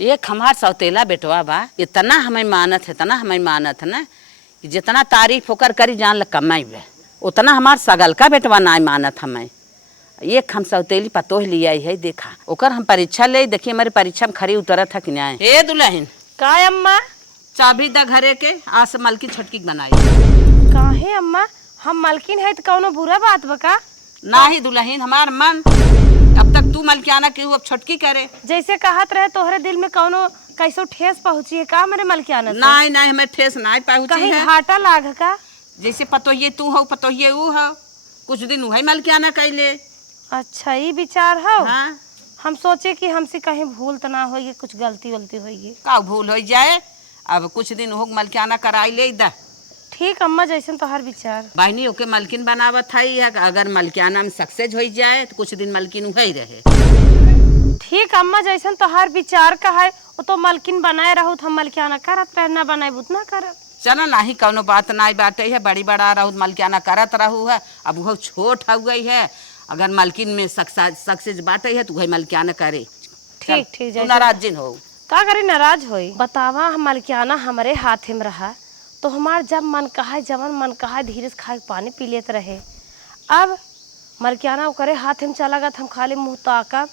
एक हमार सौतेला बेटवा बा, इतना हमें मानत है, इतना हमें मानत है ना कि जितना तारीफ होकर करी जान ल कमाई बे, उतना हमार सगल का बेटवा ना मानत हमें। एक हम सौतेली पतोह लिया है, देखा ओकर हम परीक्षा ले, देखिए हमारी परीक्षा में खरी उतरत है कि नहीं। हे दुल्हन का अम्मा? चाबी द घरे के, आज से मलकिन छोटकी बनाई। काहे अम्मा? हम मलकिन है तो कौनो बुरा बात बका? ना ही दुल्हन, हमार मन अब तक तू मलकियाना के अब छोटकी करे। जैसे कहत रहे तोहरे दिल में कौनो कैसो ठेस पहुंची है का मेरे मलकियाना से? नहीं नहीं, हमें ठेस नहीं पहुंची कहीं है। घाटा लाग का? जैसे पतोहिए तू हो पतोहिए ऊ हो, कुछ दिन वही मलकियाना कैले। अच्छा ये विचार हो। हाँ, हम सोचे कि हमसे कहीं भूल तो ना होगी, कुछ गलती वलती होगी। का भूल हो जाए, अब कुछ दिन हो मलकियाना कराई ले दा। ठीक अम्मा, जैसे तोहर विचार। बहनी ओके मलकिन बनावत है, अगर मलकियाना में सक्सेस हो जाए तो कुछ दिन मलकिन वही रहे। ठीक अम्मा, जैसे तोहर विचार का है वो तो मलकिन बनाए रहू, हम मलकियाना करत रहे, ना बनाए उतना करत। चलो नाही कौनो बात नहीं बाटे है, बड़ी बड़ा रहू मलकियाना करत रहू है। अब वो छोट हो गई है, अगर मलकिन में सक्सेस बाटे है तो वही मलकियाना करे। ठीक ठीक, तू नाराज जिन हो का करी नाराज होई? बतावा हम मलकियाना हमारे हाथ में रहा तो हमार जब मन कहा जवन मन कहा धीरे से खा पानी पी लेते रहे। अब मलकियाना करे हाथ में चला गया, हम खाली मुँह ताकब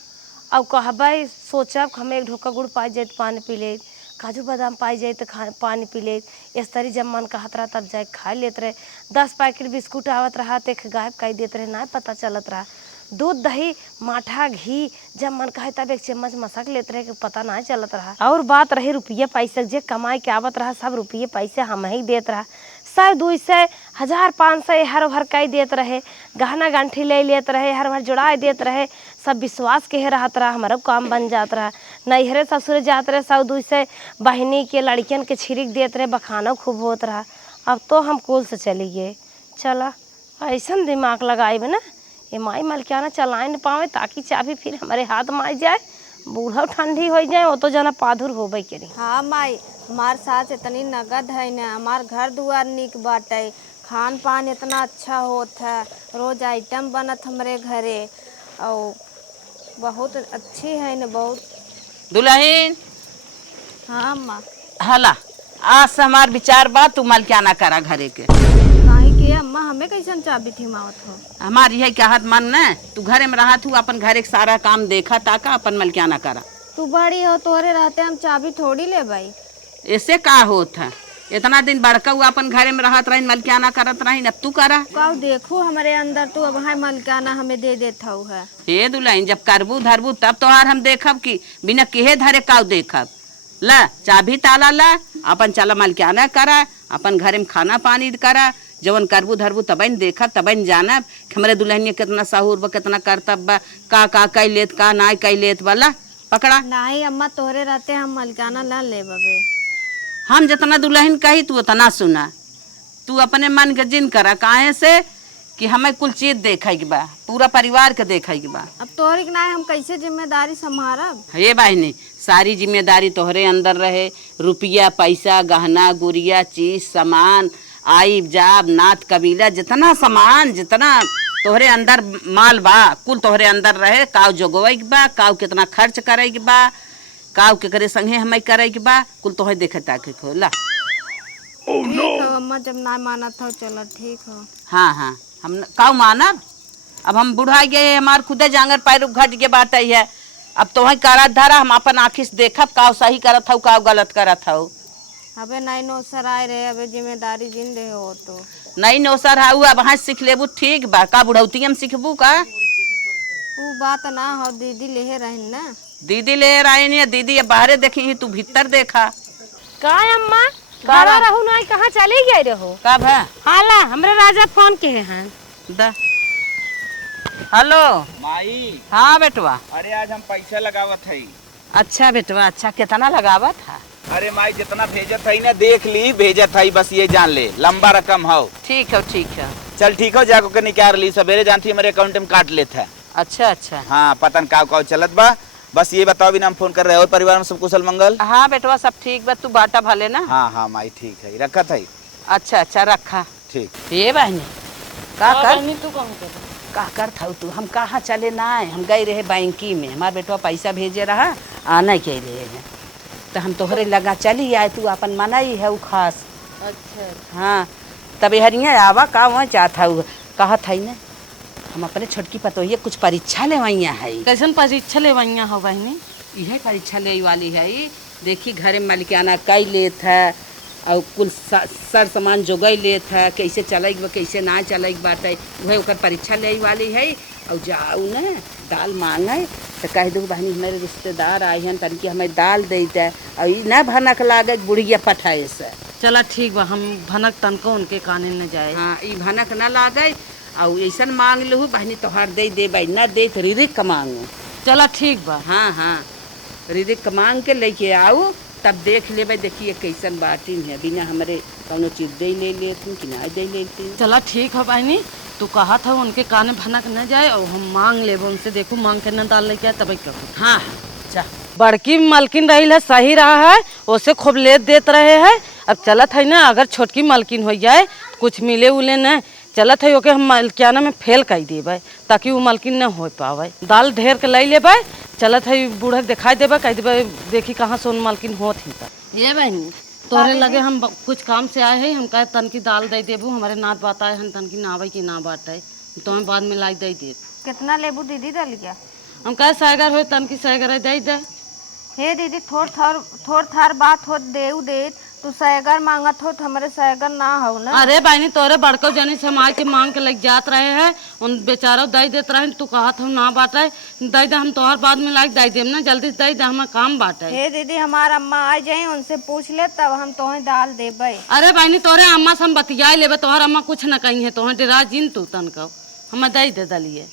अब कहब सोचब हमें एक ढोका गुड़ पाई जाए तो पानी पी ले, काजू बादाम पाई जाए तो पानी पी ले। इस तरह जब मन कहत रहा तब जाए खा लेते रहे। 10 पैकेट बिस्कुट आवत रहा तो एक गायब कर देते रहे, ना पता चलत रहा। दूध दही माठा घी जब मन कहे तब एक चम्मच मसक लेते रहे कि पता ना चलत रहा। और बात रही रुपये पैसे, जे कमाई के आवत रहा सब रुपये पैसे हम ही देत रहा। 100 200 1000 500 हर भर कई देत रहे, गहना गंठी ले लेते रहे, हर भर जुड़ा देते रहे। सब विश्वास के रहत रहा, हमारा काम बन जात रहा। नैहरे ससुरे जात रहे 100 200 बहनी के लड़कियन के छिड़क देते रहे, बखाना खूब होत रहा। अब तो हम कुल से चली गए। चला ऐसा दिमाग लगाए ना ये माई मलकियाना चलाए न पावे ताकि चाबी फिर हमारे हाथ में आ जाए, बूढ़ा ठंडी हो जाए, वो तो जना पाधुर हो गई करी। हाँ माई, हमारे साथ इतनी नगद है ना, हमार घर दुआर निक बाटे, खान पान इतना अच्छा होत है, रोज आइटम बनत हमारे घरे और बहुत अच्छी है न बहुत। दुल्हन। हाँ अम्मा। हला आज से हमार विचार बात तू मलकियाना करा घरे के। काहे के अम्मा, हमें कैसन चाबी थीमावत हो? हमारी यही कहत मन न, तू घरे में रहा तू अपन घरे के सारा काम देखा ताका अपन मलकियाना करा। तू बड़ी हो, तोहरे रहते हम चाबी थोड़ी ले भाई। ऐसे का होत है, इतना दिन बड़का हुआ अपन घरे में रहत रही मलकियाना करत रही, अब तू करा। काऊ देखो हमारे अंदर तू अब है मलकाना हमें दे देता हूँ है। हे दुल्हन, जब करबू धरबू तब तोहार हम देखब कि बिना केहे धरे काऊ देखब। ला चाबी ताला ला, अपन चला मलकियाना करा, अपन घरे में खाना पानी करा, जवन करबू धरबू तबन देखब तबन जानब कि हमारे दुल्हनिया कितना सहूर बा, कितना करतब बा, का कई लेत का ना कई लेत वाला पकड़ा। नहीं अम्मा, तोहरे रहते हम मलकाना ला ले बबे। हम जितना दुल्हन कही तू उतना सुना, तू अपने मन के जिन करा, काहे से कि हमें कुल चीज देखेगी बा, पूरा परिवार के देखेगी बा। अब तोहरी के नाय हम कैसे जिम्मेदारी संभारब? ये बहनी सारी जिम्मेदारी तोहरे अंदर रहे, रुपया पैसा गहना गुड़िया चीज सामान आई जाब नात कबीला जितना सामान जितना तोहरे अंदर माल बा कुल तोहरे अंदर रहे। काव जोगवाई बा, काव कितना खर्च करेगी बा, काव के करे संगे हमें करेगी बा, कुल तोहरे देखे ताके खोला। ठीक हो अम्मा, जब ना माना था चलो ठीक हो। हाँ हाँ, हम काव मानब, अब हम बुढ़ा गए, हमार खुदे जांगर पैर घट के बात आई है। अब तो वही करत धरा, हम अपन आँखी से देखब काव सही करत हूँ काव गलत करत हूँ। अबे नई नौसर आए रहे, अबे जिम्मेदारी जिन रहे हो तो नहीं नौसर हा अब हाँ सीख लेबू ठीक बा, का बुढ़ौती हम सीखबू का? वो बात ना हो, दीदी ले रहन ना। दीदी ले रहे नहीं, दीदी अब बाहरे देखी ही, तू भीतर देखा। का अम्मा घरा रहू ना, कहाँ चली गई रहो? कब है? हाला हमरे राजा फोन के हैं। द हेलो माई। हाँ बेटवा। अरे आज हम पैसा लगावत है। अच्छा बेटवा, अच्छा कितना लगावत है? अरे माई जितना भेजत है ना देख ली, भेजत है बस ये जान ले, लंबा रकम हो। ठीक है ठीक है। चल ठीक हो, जाको के निकाल ली, सवेरे जानती हमारे अकाउंट में काट लेता है। अच्छा अच्छा। हाँ पतन काव चलत बा, बस ये बताओ बिना हम फोन कर रहे हो, परिवार में सब कुशल मंगल? हाँ बेटवा सब ठीक बा, तू बाटा भले ना। हाँ हाँ माई ठीक है, रखत है। अच्छा अच्छा रखा। ठीक। ये बहनी का कर तू कौन कर? का कर था तू? हम कहाँ चले ना, हम गए रहे बैंकी में, हमारे बेटवा पैसा भेजे रहा, आना के रहे हैं। तो हम तोहरे लगा चली आए, तू अपन मनाई है उ खास। अच्छा हाँ तब हरिया आवा का वहाँ चाहता हूँ कहा था ना हम अपने छोटकी पतोहिए कुछ परीक्षा लेवैया है। कैसन परीक्षा लेवैया हो बहनी? यह परीक्षा ले वाली है। देखी घरे मलिकाना कई लेत है और कुल सर सामान जोगई लेत है, कैसे चलेगी वो कैसे ना चलेगी बाटे, वह ओकर परीक्षा ले वाली है। और जाऊ न दाल मांगे तो कह दो बहनी हमारे रिश्तेदार आए हैं तनिक हमें दाल दे दे और न भनक लागे बुढ़िया पठाए से। चला ठीक बा, हम भनक तनको उनके काने न जाए। हाँ ई भनक न लागे और ऐसा मांग लूँ बहनी तोहार दे दे भाई न दे तो रिरिक का मांगू। चला ठीक बा। हाँ हाँ रिरिक का मांग के लेके आओ तब देख ले भाई। देखिए कैसन बाटिन है, बिना हमारे कौनो चीज दे ले लेती कि ना दे लेती। चला ठीक है बहनी, तू कहा था उनके काने भनक न जाए और हम मांग ले उनसे, देखो मांग के न दाल लेके आए तब करो। हाँ चा बड़की मलकिन रही है सही रहा है, उसे खूब लेत देत रहे हैं। अब चलत है ना अगर छोटकी मलकिन हो जाए कुछ मिले उले न चलत है ओके हम मलकियाना में फेल कर देवे ताकि वो मलकिन न हो पावे। दाल ढेर के ले लेबे, चलत है बूढ़ा दिखाई देबे कह देबे देखी कहाँ से उन मलकिन होत ही। ये बहनी तोरे लगे हम कुछ काम से आए हैं, हम कहे तन की दाल दे देबू, हमारे नात बात आए हम तन की नावे की ना बाटे तो हम बाद में लाई दे देब। कितना लेबू दीदी दलिया? हम कहे सैगर हो तन की सैगर दे दे। हे दीदी थोड़ थार बात हो देऊ दे, तू सैगर मांगत हो तो हमारे सैगर ना हो ना। अरे बहनी तोरे बड़को जनी से हम के मांग के लग जात रहे हैं, उन बेचारों दे देते रहे, तू कहत हम ना बाटे दे दे, हम तोहर बाद में लाइक दे देम ना, जल्दी से दे दे हमारा काम बाटे। हे दीदी हमार अम्मा आ जाए उनसे पूछ ले तब हम तोहे दाल देबे। अरे बहनी तोरे अम्मा से हम बतिया लेबे, तोहर अम्मा कुछ न कही है, तोहर डेरा जिन तू तन को हमें दे दे दलिए।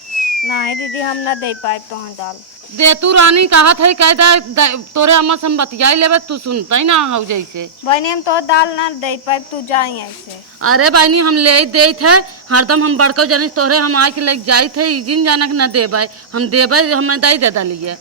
नहीं दीदी हम ना दे पाए तोहे दाल। दे तू रानी कहा था कह दे तोरे अम्मा से हम बतिया लेबे, तू सुनता ही ना हो जैसे। बहनी हम तो दाल ना दे पाए, तू जाई ऐसे। अरे बहनी हम ले दे थे हरदम, हम बड़को जनी तोरे हम आके लेके जाई थे, जिन जानक न देबे हम देबे, हमें दे दे दलिए।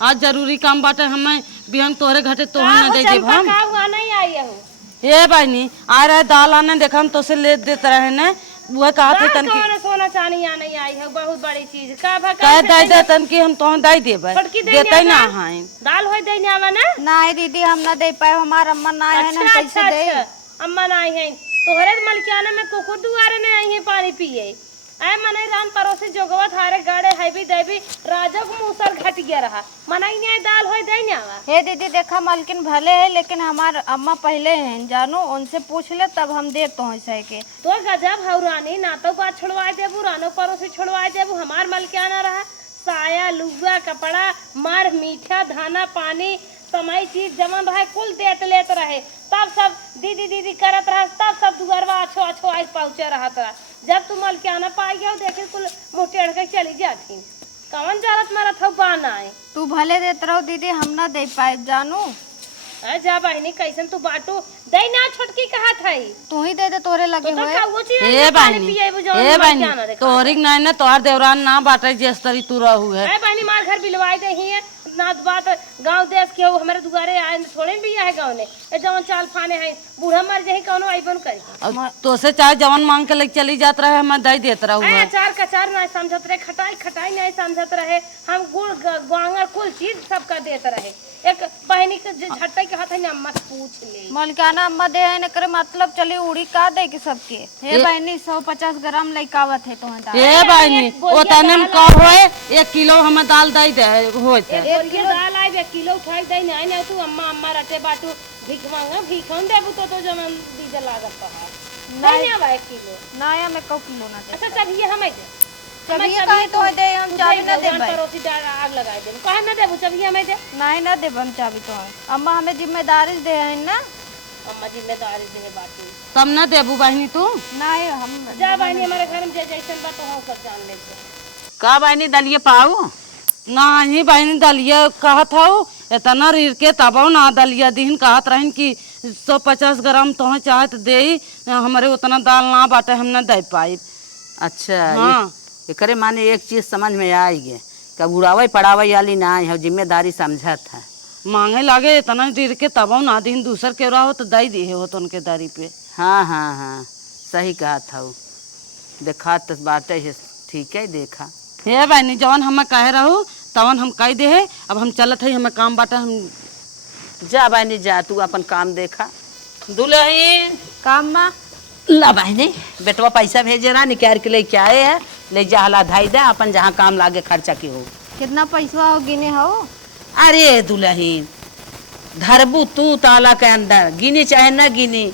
आज जरूरी काम बाटे हमें बिहन तोरे घटे तोहर न दे देब हम। नहीं आई हूँ ये बहनी आ रहा है दाल आने, देखा हम तो से ले देते रहे ने, वह कहा थे तन की सोना चांदी आ नहीं आई है, बहुत बड़ी चीज का कह दे दे तन की हम तो दे देबे, देते ना हां दाल होय देने आवा ना। नहीं दीदी हम ना दे पाए, हमार अम्मा ना है ना, कैसे दे? अम्मा ना आई है तोहरे मलकियाना में कुकुर दुआरे ने आई है पानी पिए। ऐ मने राम परोसी जोगवा थारे गाड़े हैवी देवी राजा को मुसर घट गया रहा, मनाई नहीं दाल होय देने आवा। हे दीदी देखा मलकिन भले है लेकिन हमार अम्मा पहले हैं जानू, उनसे पूछ ले तब हम दे तो सह के। तो गजब हौरानी, ना तो बात छुड़वा देबू, रानो परोसी छुड़वा देबू, हमार मलकियाना रहा साया लुगा कपड़ा मार मीठा धाना पानी समय चीज जमन रहे कुल देत लेत रहे, तब सब दीदी दीदी करत रहा, तब सब दुगरवा अच्छो अच्छो आई पहुंचे रहा था। जब तू मलकियाना पाई गया देखे कुल मुँह टेढ़ के चली जाती, कौन जारत मारा था बाना है। तू भले देत रहो दीदी हम ना दे पाए जानू। जा बहनी कैसन तू बाटू दे ना, छोटकी कहा था तू ही दे दे तोरे लगे हुए। ए बहनी तोहरी नहीं ना तोहर देवरान ना बाटे जिस तरी तू रहू है। ए बहनी मार घर बिलवाई दे ही है ना, बात गांव देश के हो हमारे दुआरे आए थोड़े भी है गांव ने, ए जवन चाल फाने है बूढ़ा मर जाए कौनो आइबन करी। तो से चाहे जवन मांग के लेके चली जात रहे हम दे देत रहू है। अचार कचार नहीं समझत रहे, खटाई खटाई नहीं समझत रहे, हम गुड़ गांगर कुल चीज सबका देत रहे। एक बहनी के झट्टे के हाथ है ना अम्मा से पूछ ले, मलकाना अम्मा दे है करे मतलब चली उड़ी का दे के सबके। हे बहनी 150 ग्राम लइकावत है तो ए बहनी ओ तने में का होए 1 किलो हमें दाल दे दे होत है। 1 किलो दाल आई 1 किलो उठाई दे नहीं ना, तू अम्मा अम्मा रटे बाटू भीख मांगा भीखन देबू तो जमन दीजे लागत है नहीं ना 1 किलो नया में को किलो ना दे। अच्छा चलिए हमें दे चबिए कहे तो दे, हम चाबी ना दे परोसी आग लगा दे कहे ना देबू चबिए हमें दे। नहीं ना देब हम चाबी तो अम्मा हमें जिम्मेदारी दे है ना, अम्मा जिम्मेदारी दे बाटू तब ना देबू बहनी तू। नहीं हम जा बहनी हमारे घर में जैसन बात हो सब जान ले का बहनी दलिए पाऊ नहीं बहनी दलिया कहा था इतना रीर के तबाव ना दलिया दीन कहत रहन कि 150 ग्राम तो चाहत दे, हमारे उतना दाल ना बाटे हम ना दे पाई। अच्छा हाँ ये करे माने एक चीज समझ में आई गे कब उड़ावे पड़ावे वाली ना है, जिम्मेदारी समझत है। मांगे लागे इतना रीर के तबाव ना दीन दूसर के रहो तो दे दी हो तो उनके दारी पे। हाँ हाँ हाँ सही कहा था वो, देखा तो बात है ठीक है देखा। हे बहनी जवन हम कहे रहू तवन हम कह दे है, अब हम चलत है हमें काम बाटा हम जा बहनी जा, तू अपन काम देखा। दुल्हन काम बा ला बहनी, बेटवा पैसा भेजे रहा, निकाल के लेके आए है, ले जा हला धाई दे, अपन जहाँ काम लागे खर्चा की हो। कितना पैसा हो गिने हो? अरे दुल्हन धरबू तू ताला के अंदर, गिनी चाहे न गिनी,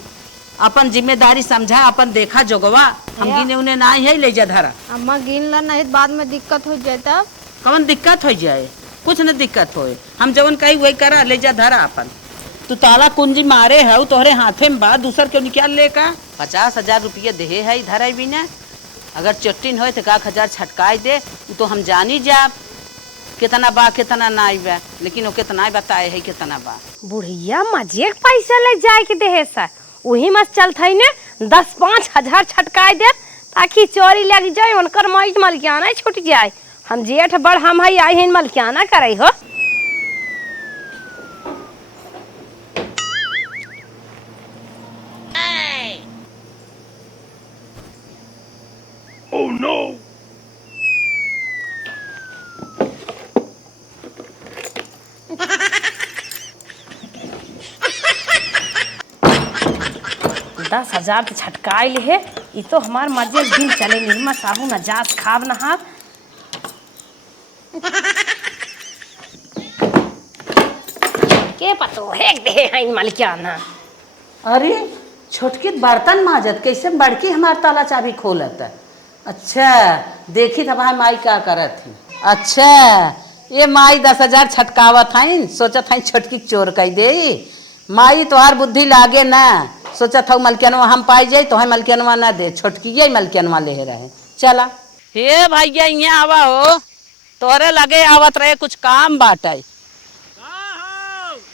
अपन जिम्मेदारी समझा, अपन देखा जोगवा, हम गिने उन्हें ना है, ले जा धरा। अम्मा गिन ला, नहीं बाद में दिक्कत हो जाए तब। कौन दिक्कत हो जाए? कुछ न दिक्कत होए, हम जवन कही वही करा, ले जा धरा अपन। तू ताला कुंजी मारे है तोहरे हाथे में बा, दूसर क्यों निकाल ले का? 50,000 रुपया दे है इधर है बिना, अगर चट्टिन हो तो 1,000 छटकाई दे, तो हम जानी जा कितना बा कितना नाई बा, लेकिन वो कितना बताए है कितना बा। बुढ़िया मजे के पैसा ले जाए के देहे सर, वही मत चल थई ने 10-5 हजार छटकाई दे, ताकि चोरी लग जाए, उनकर माइट मलकियाना छूट जाए। हम जेठ बड़ हम हई आई हैं मलकियाना करे हो। Oh no! दस 10,000 के छटकाई ले है, ये तो हमार मजे दिन चले निर्मा साहू न जात खाब नहा। के पतो है दे है मलकियाना। अरे छोटकी बर्तन माजत कैसे बड़की हमार ताला चाबी खोलत है। अच्छा देखी था भाई माई क्या करत थी। अच्छा ये माई 10,000 छटकावत हईन, सोचत हई छोटकी चोर कह दे। माई तोहार बुद्धि लागे ना, सोचत हूँ मलकियनवा हम पाई जाए तो मलकियनवा ना दे, छोटकी यही मलकियनवा ले रहे। चला हे भैया यहाँ आवा हो, तोरे लगे आवत रहे कुछ काम बाटे।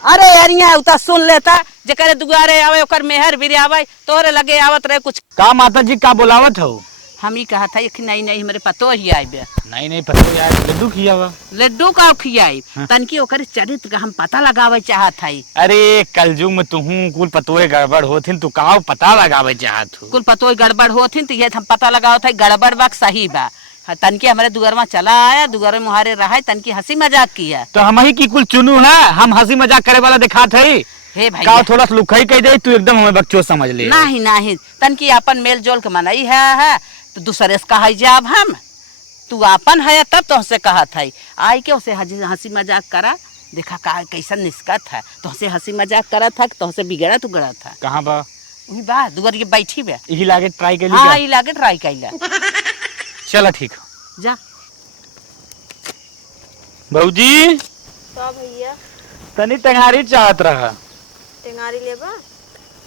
अरे यार यहाँ उता सुन लेता, जकरे दुआरे आवे ओकर मेहर भी आवे, तोरे लगे आवत रहे कुछ। का माता जी का बुलावत हो? हम ही कहा था कि नहीं नहीं हमारे पतो ही आए। नहीं पता यार, लड्डू खिया हुआ। लड्डू का खियाई तनकी ओकर चरित्र का हम पता लगावे चाहत हई। अरे कलयुग में तू कुल पतोए गड़बड़ होथिन, तू का पता लगावे चाहत हो? कुल पतोई गड़बड़ होथिन तो ये हम पता लगावत हई गड़बड़ बा सही बा। तनकी हमारे दुगरवा चला आया, दुगरे मुहारे रहा, तनकी हंसी मजाक किया। तो हम ही की कुल चुनू ना, हम हंसी मजाक करे वाला दिखात हई। हे भाई का थोड़ा लुकाई कह दे, तू एकदम हमें बच्चों समझ ले। नहीं नहीं तनकी अपन मेल जोल के मनाई है तो दूसरे से कहा जाब हम, तू अपन है तब तो हमसे कहत है। आई के उसे हंसी मजाक करा, देखा का कैसन निष्कत है, तो हमसे हंसी मजाक करा था तो हमसे बिगड़ा तू गड़ा था। कहाँ बा? वही बा दुगर ये बैठी बे। यही लागे ट्राई कर ली। हाँ ये लागे ट्राई कैला। चला ठीक हो जा भौजी। का भैया तनी टेंगारी चाहत रहा। टेंगारी लेबा?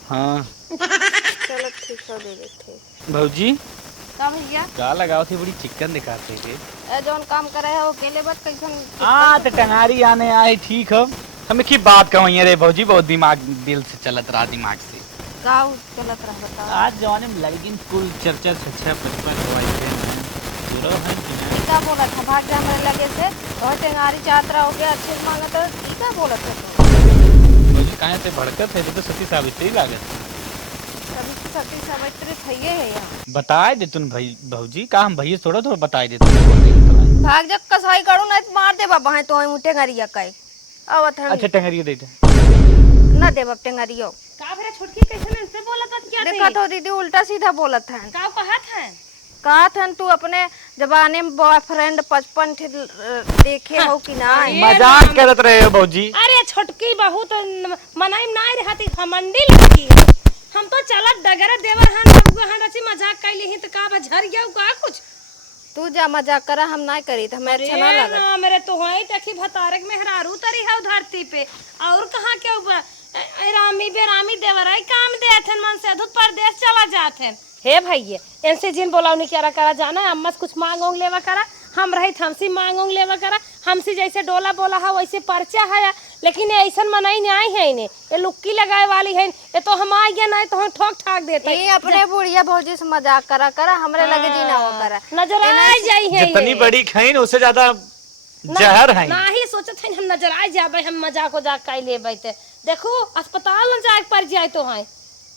हाँ चलो ठीक हो, दे देते। भौजी का भैया का लगाओ थी, बड़ी चिकन दिखाते थे। ए जौन काम करे है वो केले बत कैसन? हाँ तो टेंगारी आने आए ठीक हो। हमें की बात कहो रे भौजी, बहुत दिमाग दिल से चलत रहा, दिमाग से का चलत रहा बताओ। आज जवाने में लड़किन कुल चर्चा 6-55 हवाई थे पूरा है कि का बोला था भाग जा मेरे लगे से, और टेंगारी चाहत रहा हो गया अच्छे से मांगा तो ठीक है बोला था। भौजी कहाँ से भड़कत है, तो सती सावित्री लागत। कभी तो सती सावित्री थइए है यहाँ। बताए दे तुम भाई भौजी, का हम भैया थोड़ा बताए दे। भाग जा कसाई करू नहीं तो मार दे बाबा है तो हम टेंगारिया कई आवत है। अच्छा टेंगरिया दे दे ना दे बाप टेंगारियो। का भरे छोटकी कैसे ऐसे बोलत है क्या? देखा तो दीदी उल्टा सीधा बोलत है। का कहत है? कहा था तू अपने जमाने में बॉयफ्रेंड 55 देखे हो कि ना? मजाक करत रहे हो भौजी। अरे छोटकी बहू तो मनाई नहीं रहती घमंडी लड़की। हम तो चलत डगरा देवर हन बबुआ हन रची मजाक कैली ही तो का झर गया का कुछ। तू जा मजाक करा, हम नहीं करी तो हमें अच्छा ना लगा। ना मेरे तो है देखी भतारक में हरारू तरी है धरती पे, और कहां के रामी बेरामी देवर है काम देथन मन से अधुत परदेश चला जाथन। हे भैया इनसे जिन बोलावनी क्या करा जाना, अम्मा से कुछ मांग ओंग लेवा करा, हम रही हमसे मांग ओंग लेवा करा, हमसे जैसे डोला बोला है वैसे पर्चा है, लेकिन ऐसा मनाई नहीं है इन्हें, ये लुक्की लगाए वाली है, ये तो हम आ गया नहीं तो हम ठोक ठाक देते। ये अपने बुढ़िया भौजी से मजाक करा करा, हमरे लगे जी ना वो करा। नजर आ जाई है जितनी बड़ी खाइन उससे ज्यादा जहर है। नहीं सोचत है हम नजर आ जाबे, हम मजाक वजाक कर लेबे ते देखो अस्पताल न जाए पर जाए तो है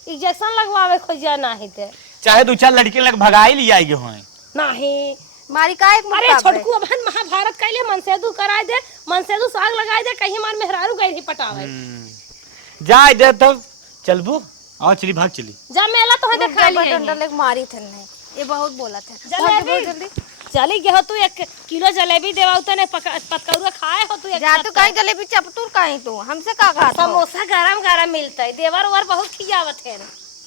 इंजेक्शन लगवावे खोज जा नहीं ते चाहे 2-4 लड़के लग भगाई लिया हो। नहीं मारी का एक अरे मुक्का पे? छोटकू बहन महाभारत कैले मनसेदू कराए दे, मनसेदू साग लगाए दे, कहीं हमार मेहरारू गई पटावे। जाए दे तब चलबू आओ चली भाग चली जा मेला तो है रुक देखा जा, लिए डंडा लेके मारी थे नहीं, ये बहुत बोला थे। जलेबी जल्दी चली गए हो तू 1 किलो जलेबी देवा तने पतकौआ खाए हो तू एक जा तू कहीं जलेबी चपटूर कहीं तू हमसे का खाता हो? समोसा गरम गरम मिलता है, देवर और बहुत खियावत है।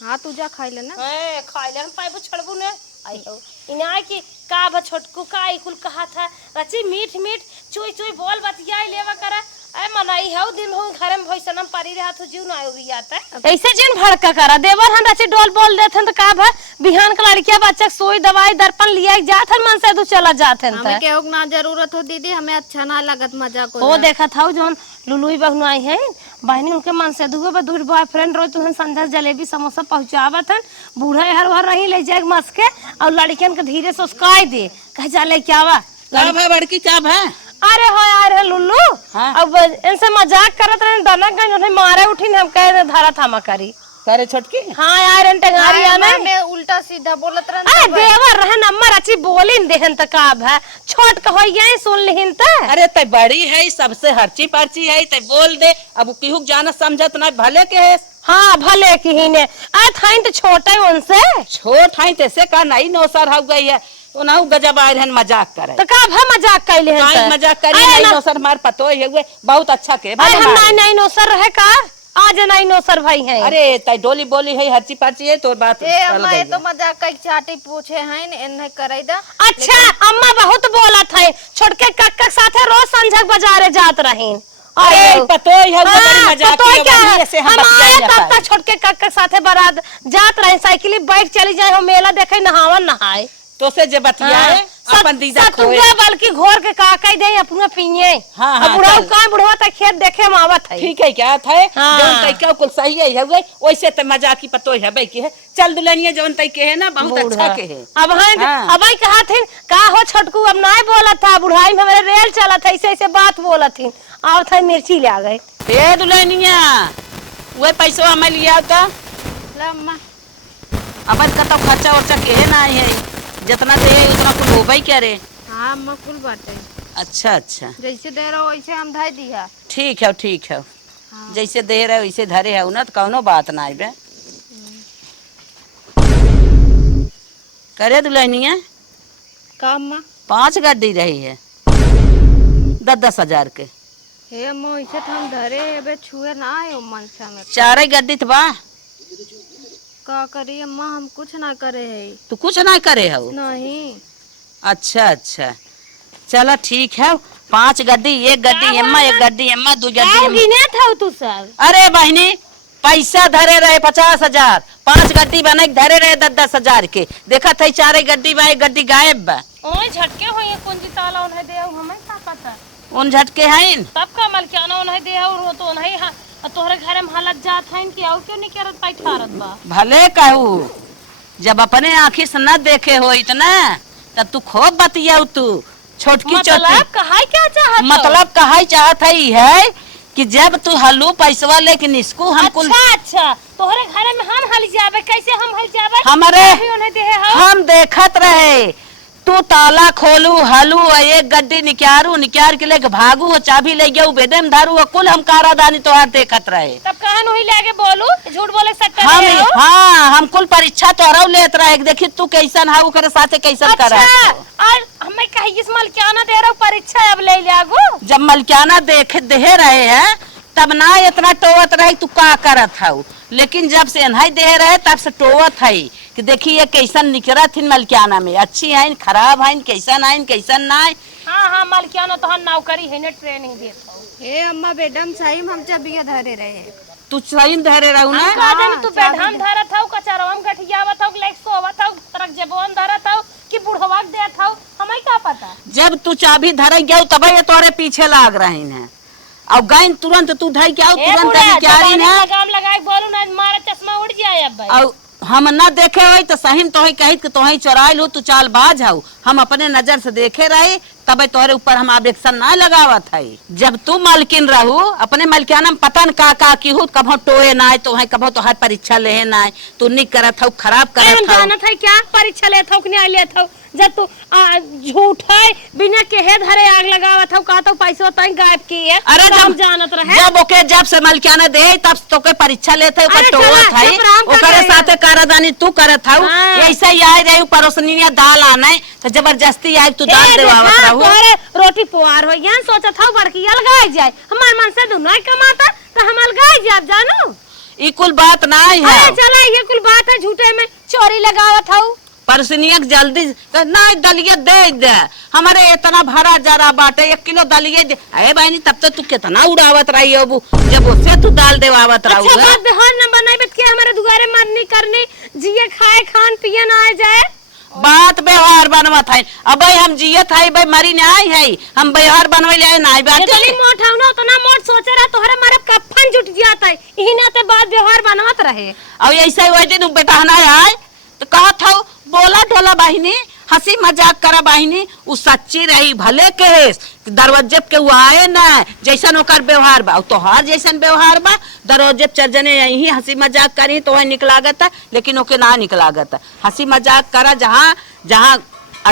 हाँ तू जा खाई लेना। ए खाई ले हम पाइबो छड़बू ने आई हो इना की का ब छोटकू का ई कुल कहा था रची मीठ मीठ चुई चुई बोल बतियाई लेवा करे ए मनाई हो दिन हो घर में भैसनम पारी रहा तो जीव ना होगी आता ऐसे जिन भड़का करा देवर हम रची डोल बोल देथन त का भा बिहान का लड़किया बच्चा सोई दवाई दर्पण लिया जात हन मन से दू चला जाथन त हमें केहू ना जरूरत हो दीदी, हमें अच्छा ना लगत मजाक हो देखा था जोन लुलुई बहनु आई है बहनी उनके मन से दुगो बा दूर बॉयफ्रेंड रोज तुहन संध्या जलेबी समोसा पहुंचावत हन बूढ़ा हर हर रही ले जाए मस के और लड़कियन के धीरे से उसकाई दे कह चले क्या बा का भा बड़की का भा? अरे हो यार लुल्लू हाँ। अब इनसे मजाक करत रहे दनक गन उन्हें मारे उठी ने हम कह धारा थामा करी करे छोटकी हां यार इन टंगारी आने मैं उल्टा सीधा बोलत रहन। अरे देवर रहे नंबर अच्छी बोलिन देहन त का है छोट के होई गई सुन लिहिन त अरे तय बड़ी है सबसे हरची परची है तय बोल दे अब केहू जाना समझत ना भले के है हाँ भले की ही ने आ थाइन तो छोटे उनसे छोट है तैसे का नहीं नौसर हो गई है उनाऊ गजब आए रहन मजाक करे तो का भा मजाक कैले हन काई मजाक करी नहीं नौसर मार पतो है हुए बहुत अच्छा के अरे हम नहीं नहीं नौसर रहे का आज नहीं नौसर भाई है अरे तय डोली बोली है हरची परची है तो बात ए अम्मा ये तो मजाक का चाटी पूछे हैं इन्हें करे दा। अच्छा अम्मा बहुत बोला था छोटके कक्का साथे रोज संझक बाजारे जात रहीन अरे पतो है बड़ी मजाक तो क्या है ऐसे हम हम आए बतियाई तब तक छोटके कक्का साथे बारात जात रहे साइकिल बाइक चली जाए हो मेला देखे नहावन नहाए तो से जे बतियाए अपन दीदा खोए बल्कि घोर के काका दे अपना पिए हाँ, हाँ, बुढ़ा चल। का बुढ़वा तक खेत देखे में आवत है ठीक है क्या था हाँ। जौन तय का कुल सही है हुए वैसे त मजाक की पतो है के है चल दुल्हनिया जौन तय के है ना बहुत अच्छा के है अब है हाँ। अब कहा थी का हो छोटकू अब नहीं बोला था बुढ़ाई में हमारे रेल चला था ऐसे ऐसे बात बोला थी आओ था मिर्ची ले आ गए ए दुल्हनिया वो पैसा हमें लिया था ला अम्मा अपन का तो खर्चा वर्चा के है ना है जितना दे उतना कुल होबई क्या रे हाँ अम्मा कुल बात है, अच्छा अच्छा जैसे दे रहा वैसे हम धाई दिया। ठीक है जैसे दे रहे वैसे धरे है ना तो कौनो बात ना आइबे करे दुल्हनिया का अम्मा 5 गड्डी रही है 10-10 हजार के हे अम्मा वैसे तो हम धरे बे छुए ना आए मनसा में 4 गड्डी तो बा का करी अम्मा हम कुछ ना करे है तू कुछ ना करे हो नहीं। अच्छा चला ठीक है 5 गड्डी 1 गड्डी एम्मा 1 गड्डी एम्मा 2 गड्डी एम्मा। गिने था तू सब अरे बहनी पैसा धरे रहे 50 हजार 5 गड्डी बने धरे रहे 10-10 हजार के देखा था 4 गड्डी बा 1 गड्डी गायब बा ओए झटके होई कुंजी ताला उन्हें दे हमें का पता उन झटके हैं तब का मल क्या ना उन्हें दे और तो नहीं तोहरे घर में हालत जात है कि और क्यों नहीं करत पाई ठारत बा भले कहू जब अपने आँखी से न देखे हो इतना तब तू खूब बतिया तू छोटकी मतलब कहा क्या चाहत मतलब कहा चाहत है कि जब तू हल्लू पैसवा लेके निस्कू हम कुल अच्छा तोहरे घर में हम हल जावे कैसे हम हल जावे हमारे उन्हें दे हम देखत रहे तू ताला खोलू हलू 1 गड्डी निकार के लेके भागू चाबी ले गया बेदम धारू कुल हम कारादानी तोहार देखत रहे तब कहा नहीं लेके बोलू झूठ बोले सकते हम कुल परीक्षा तोहरा लेत रहे देखी तू कैसन हाउ करे साथे कैसन करा और हमें कही इस मलकियाना दे रहा परीक्षा अब ले लागू जब मलकियाना दे रहे हैं तब ना इतना टोवत रहे तू का करत हाउ लेकिन जब से अनहाई दे रहे तब से टोवत है कि देखिए कैसन निकरत हिन मलकियाना में अच्छी है खराब है कैसन ना हाँ मलकियाना तो हम नौकरी है ना ट्रेनिंग देत हो हे अम्मा बेडम सही हम चाबिया धरे रहे तू सही धरे रहू ना काजन तू बेढम धरत हो कचरवम गठियावत हो लेक सोवत हो तरक जबोन धरत हो कि बुढ़वा देत हो हमें क्या पता जब तू चाबी धरे गयो तब ये तोरे पीछे लाग रही है और गई तुरंत तू धई के आओ तुरंत निकाली ना लगाम लगाए बोलू ना मारा चश्मा उड़ जाए अब भाई और हम ना देखे हो तो सही तोही कही कि तोही चोराइल हो तू चाल बाज हो हम अपने नजर से देखे रहे तब तोहरे ऊपर हम ऑब्जेक्शन ना लगावत है जब तू मालकिन रहू अपने मलकियाना में पता न का की हो कभो टोए ना तो है कभो तो हर परीक्षा ले ना तू नहीं करत हो खराब करत हो जानत है क्या परीक्षा लेत हो कि नहीं लेत हो जब तू झूठ है बिना केहे धरे आग लगावत हौ का तो पैसा तई गायब किए अरे हम जब जानत रहे जब ओके जब से मलकियाना दे तब तो के परीक्षा लेते अरे ओकर टोवत चला, है चुप रह, हम का ओकरे करेगा? साथे करादानी तू करत हौ हाँ। ऐसे ही आए रही परोसनीया दाल आने तो जबरदस्ती आए तू दाल देवावत रहू तोरे रोटी पुआर हो यहाँ सोचत हौ बड़की अलगाई जाए हमार मन से दुनाई कमाता तो हम अलगाई जाब जानो ई कुल बात नहीं है अरे चला ये कुल बात है झूठे में चोरी लगावत हौ परसनिया जल्दी नहीं दलिया दे दे हमारे इतना भरा जरा बाटे 1 किलो दलिया दे अरे बहनी तब तो तू कितना उड़ावत रही हो जब उससे तू दाल देवावत अच्छा रहू बात बिहार न बनाई बत के हमारे दुआरे मरनी करनी जिए खाए खान पिए ना आ जाए बात व्यवहार बनवत है अब हम जियत है भाई मरी नहीं आई है हम व्यवहार बनवे ले नहीं बात इतनी मोट हौ ना उतना मोट सोचे रहा तोहरे मारे कफन जुट जाता है इही ना ते बात व्यवहार बनवत रहे अब ऐसे वही दिन बेटा ना आए तो कहत हूँ बोला ढोला बहिनी हंसी मजाक करा बहिनी उ सच्ची रही भले के दरवाजे के वो आए ना जैसन ओकर व्यवहार बा तोहार जैसन व्यवहार बा दरवाजे चढ़ जने यही हंसी मजाक करी तो वही निकलागत है लेकिन ओके ना निकलागत है हंसी मजाक करा जहाँ जहाँ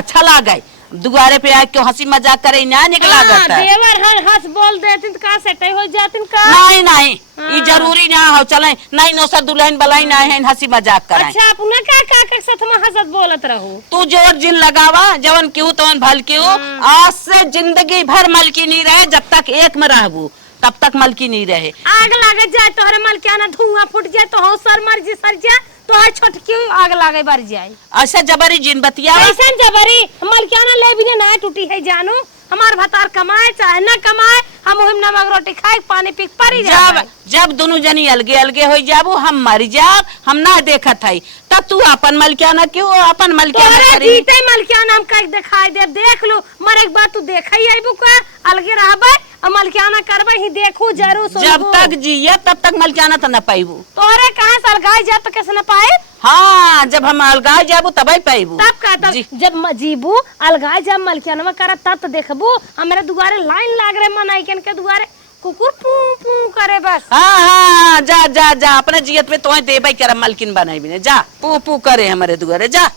अच्छा लागे दुआरे पे आके हंसी मजाक करे ना निकलागत है देवर हंस बोल देतिन तो का सेटे हो जातिन का नहीं नहीं ये जरूरी ना हो चले नहीं नौसर दुल्हन बलाई ना है हंसी मजाक कराए अच्छा अपना का के साथ में हंसत बोलत रहू तू जोर जिन लगावा जवन क्यों तवन भल क्यों आज से जिंदगी भर मलकी नहीं रहे जब तक एक में रहबू तब तक मलकी नहीं रहे आग लागे जाए तोहरे मलकियाना धुआं फूट जाए तो हो सर मर जी सर जाए तो है छोटकी आग लागे बर जाए ऐसा जबरी जिन बतिया ऐसा जबरी मलकियाना ले भी ना टूटी है जानू हमार भतार कमाए चाहे न कमाए हम ओहिम नमक रोटी खाए पानी पी परी जब जब दोनों जनी अलगे अलगे हो जाबू हम मर जाब हम ना देखत है तब तू अपन मलकियाना क्यों अपन मलकियाना तोरे करी जीते मलकियाना हम कह दिखाई दे देख लो मर एक बार तू देखा ही आइबू का अलगे रहबे और मलकियाना करबे ही देखू जरूर सुनबू जब तक जिये तब तक मलकियाना तो न पाइबू तोरे कहां से अलगाई जा तो कैसे न पाए हाँ जब हम अलगा जाबू तबे पाइबू तब का तब जब जीबू अलगाई जब मलकियाना करत तब तो देखबू हमारे दुआरे लाइन लाग रहे मनाइकन के दुआरे कुकुर पू पू करे बस हाँ हाँ जा जा जा अपने जियत में तो देबे कर मलकिन बनाई भी जा पू पू करे हमारे दुआरे जा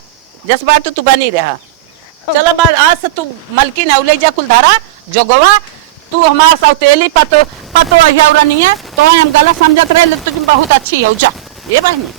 जस बार तू बनी रहा चलो बार आज से तू मलकिन औले जा कुलधारा जोगवा तू हमारा सौतेली पतो पतो अहिया रनिया तो हम गलत समझत रहे तुम बहुत अच्छी हो जा ये बहनी